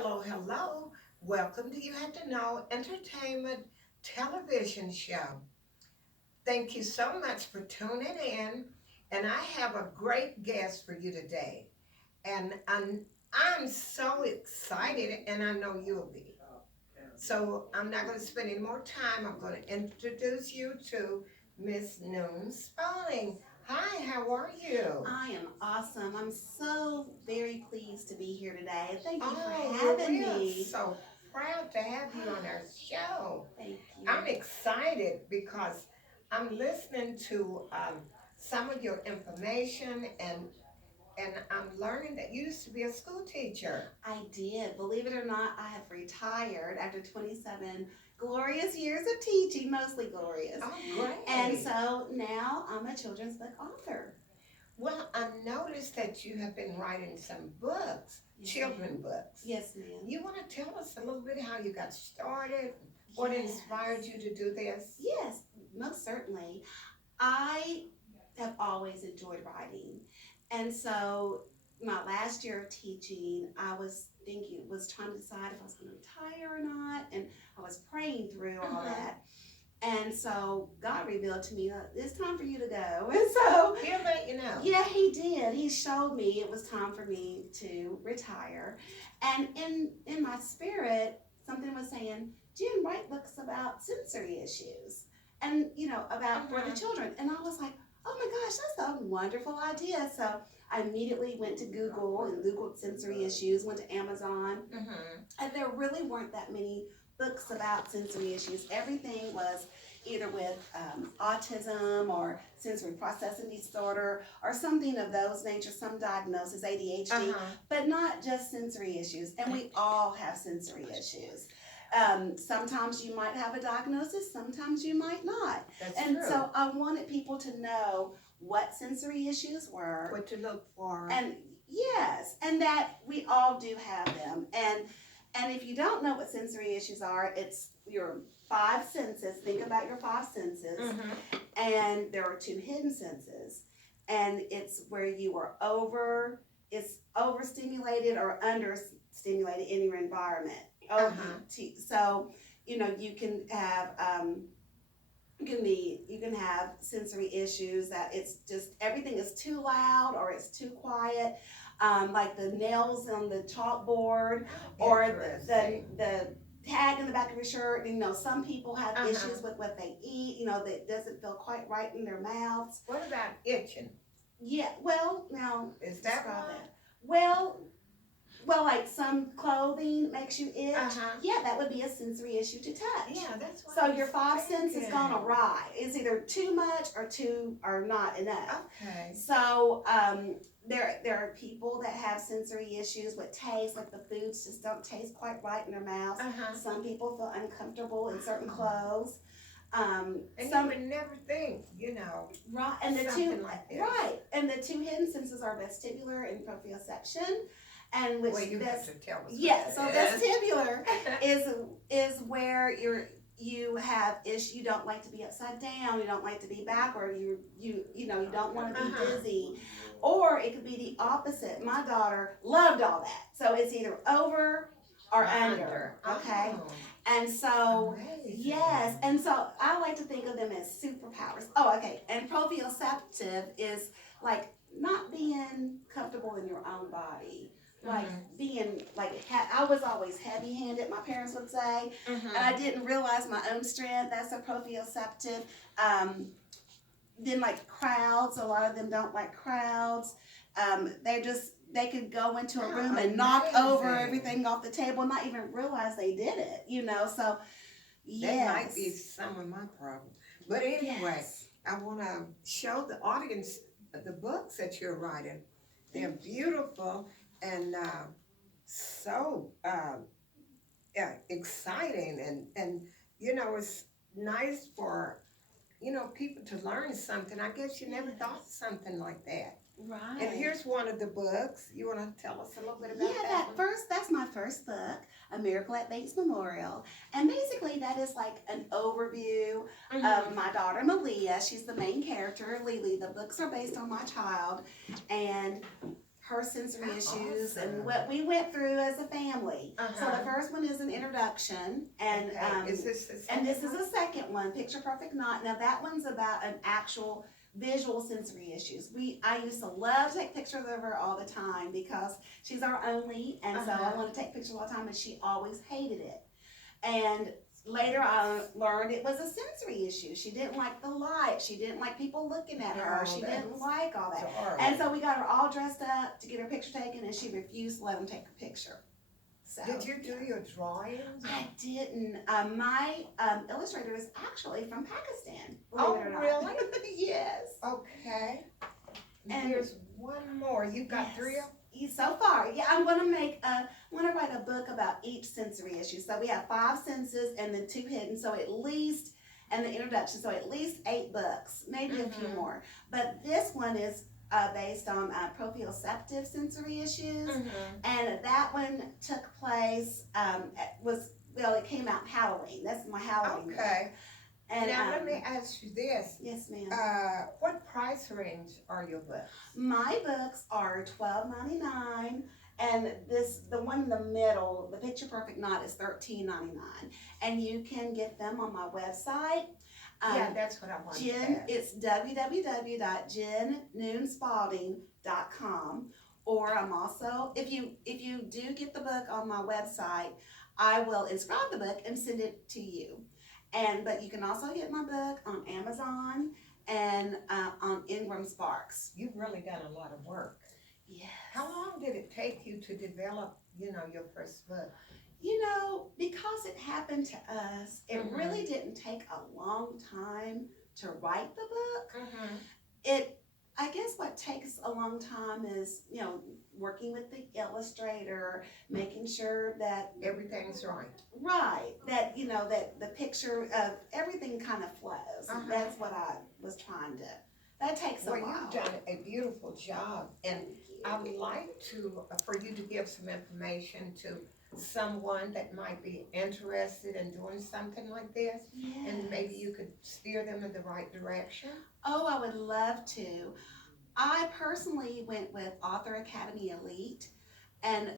Hello, hello. Welcome to You Have to Know Entertainment Television Show. Thank you so much for tuning in. And I have a great guest for you today. And I'm so excited, and I know you'll be. So I'm not going to spend any more time. I'm going to introduce you to Miss Noon Spalding. Hi, how are you? I am awesome. I'm so very pleased to be here today. Thank you for Oh, well, having we are me. so proud to have you on our show. Thank I'm you. excited because I'm listening to some of your information and I'm learning that you used to be a school teacher. I did. Believe it or not, I have retired after 27 glorious years of teaching, mostly glorious. Oh, And great. so now I'm a children's book author. Well, I noticed that you have been writing some books, Yes, children ma'am. books. Yes, ma'am. You want to tell us a little bit how you got started? What Yes. inspired you to do this? Yes, most certainly. I have always enjoyed writing. And so my last year of teaching, I was thinking, was trying to decide if I was going to retire or not. And I was praying through all Mm-hmm. that. And so God revealed to me, it's time for you to go. And so, He'll let you know. yeah, He did. He showed me it was time for me to retire. And in my spirit, something was saying, Jen, write books about sensory issues and, about for the Mm-hmm. children. And I was like, oh my gosh, that's a wonderful idea. So I immediately went to Google and Googled sensory issues, went to Amazon, Mm-hmm. and there really weren't that many books about sensory issues. Everything was either with autism or sensory processing disorder or something of those nature, some diagnosis, ADHD, Uh-huh. but not just sensory issues. And we all have sensory issues. Sometimes you might have a diagnosis, sometimes you might not. That's And true. so I wanted people to know what sensory issues were. What to look for. And yes, and that we all do have them. And if you don't know what sensory issues are, it's your five senses. Think about your five senses. Mm-hmm. And there are two hidden senses. And it's where you are it's overstimulated or understimulated in your environment. So, you can have you can have sensory issues that it's just everything is too loud or it's too quiet, like the nails on the chalkboard or the tag in the back of your shirt. Some people have issues with what they eat, that doesn't feel quite right in their mouths. What about itching? Yeah, well, now Is that describe one? that. Like some clothing makes you itch. Yeah, that would be a sensory issue to touch. Yeah, that's what So I your was five senses thinking. gone awry. It's either too much or not enough. Okay. So there are people that have sensory issues with taste, like the foods just don't taste quite right in their mouths. Some people feel uncomfortable in certain clothes. And you would never think, Right, and the something two like this. right, and the two hidden senses are vestibular and proprioception, and which Well, you have to tell us. yeah, so what that is. vestibular is where you have you don't like to be upside down, you don't like to be backward, you don't want to be dizzy, or it could be the opposite. My daughter loved all that, so it's either over or under. Okay, Oh, and so. amazing. Yes, and so I like to think of them as superpowers. Oh, okay. And proprioceptive is like not being comfortable in your own body, like being like I was always heavy-handed. My parents would say, and I didn't realize my own strength. That's a proprioceptive. Then like crowds, a lot of them don't like crowds. They could go into a room and knock over amazing. everything off the table, and not even realize they did it. So. That might be Yes. some of my problem. But anyway, Yes. I want to show the audience the books that you're writing. They're beautiful and so exciting. And it's nice for, people to learn something. I guess you never thought of something like that. Right. And here's one of the books. You want to tell us a little bit about Yeah, that one? that's my first book, A Miracle at Bates Memorial. And basically that is like an overview of my daughter Malia. She's the main character, Lily. The books are based on my child. And her sensory How issues and awesome. what we went through as a family. So Uh-huh. the first one is an introduction, and Okay. Is this the and this is second a second one, Picture Perfect Knot. Now that one's about an actual visual sensory issues. I used to love to take pictures of her all the time because she's our only, and so I Uh-huh. want to take pictures all the time, and she always hated it. And later I learned it was a sensory issue. She didn't like the light. She didn't like people looking at her. Oh, She didn't that's like all that. darling. And so we got her all dressed up to get her picture taken, and she refused to let him take a picture. So Did you do your drawings? I didn't. My illustrator is actually from Pakistan. Oh, believe it or not. really? Yes. Okay. And- There's one more. You got Yes. three of them? So far, yeah, I'm gonna write a book about each sensory issue. So we have 5 senses and then 2 hidden. So at least, and the introduction. So at least 8 books, maybe a few Mhm. more. But this one is based on proprioceptive sensory issues. And that one took place, it came out Halloween. That's my Halloween book. Okay. And Now let me ask you this. yes, ma'am. What price range are your books? My books are $12.99, and the one in the middle, the Picture Perfect Knot, is $13.99, and you can get them on my website. Yeah, that's what I wanted to Jen, ask. it's www.jennoonspalding.com, or I'm also, if you do get the book on my website, I will inscribe the book and send it to you. But you can also get my book on Amazon and on Ingram Sparks. You've really done a lot of work. Yes. How long did it take you to develop, your first book? Because it happened to us, it Mhm. really didn't take a long time to write the book. Mm-hmm. I guess what takes a long time is, working with the illustrator, making sure that, Everything's right. that the picture of everything kind of flows. Uh-huh. That's what I was trying to, that takes a Well, while. you've done a beautiful job, and Thank you. I would like for you to give some information to someone that might be interested in doing something like this, and maybe you could steer them in the right direction. Oh, I would love to. I personally went with Author Academy Elite, and